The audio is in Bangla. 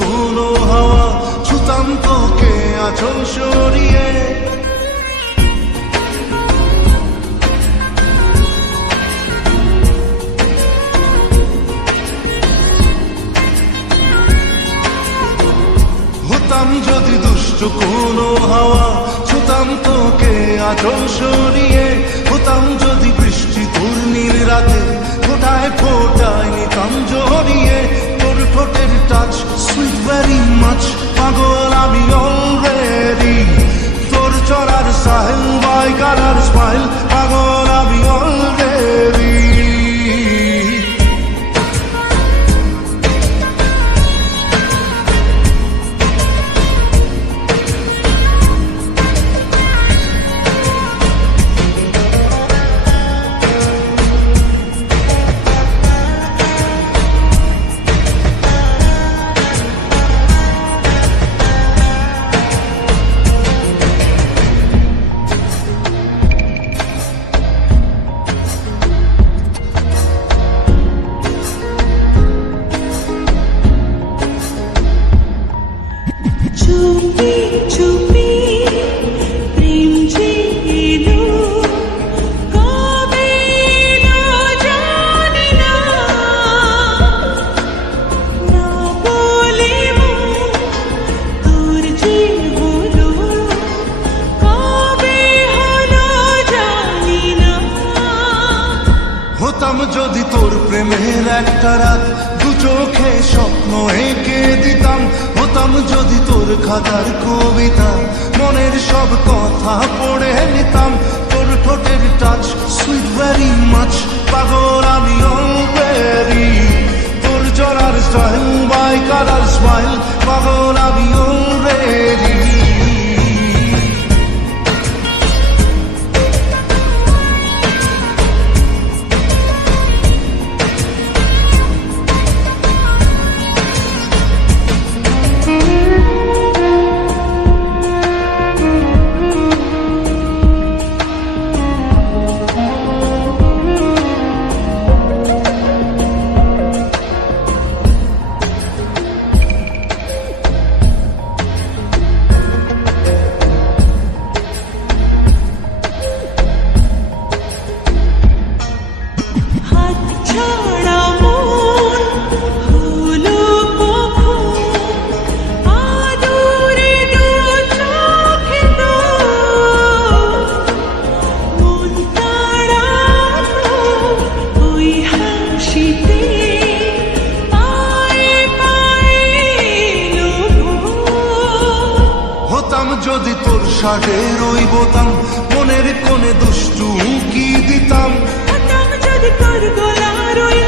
কোনো হাওয়া ছুতাম তোকে আঁচল সরিয়ে, হতাম যদি দুষ্ট কোনো হাওয়া ছুতাম তোকে আঁচল সরিয়ে, হতাম যদি বৃষ্টি তোর নীল রাতে ফোটায় ফোটায় নিতাম জড়িয়ে, তোর ঠোঁটের টাচ সুইট ভেরি মাচ, পাগল আমি অলরেডি, তোর চড়ার সাহেল বাই কালার স্মাইল, পাগল আমি অলরেডি। হতাম যদি তোর প্রেমের একটা রাত দু চোখে স্বপ্ন এঁকে দিতাম, হতাম যদি তোর খাতার কবিতা মনের সব কথা পড়ে নিতাম, তোর ঠোঁটের টাচ সুইট ভেরি মাচ, পাগল আমি অলরেডি, তোর জড়ার স্টাইল বাই কালার স্মাইল, পাগল আমি অলরেডি। যদি তোর শাড়ির ওই বোতাম মনের কোণে দুষ্টু উঁকি দিতাম, যদি তোর গলার ওই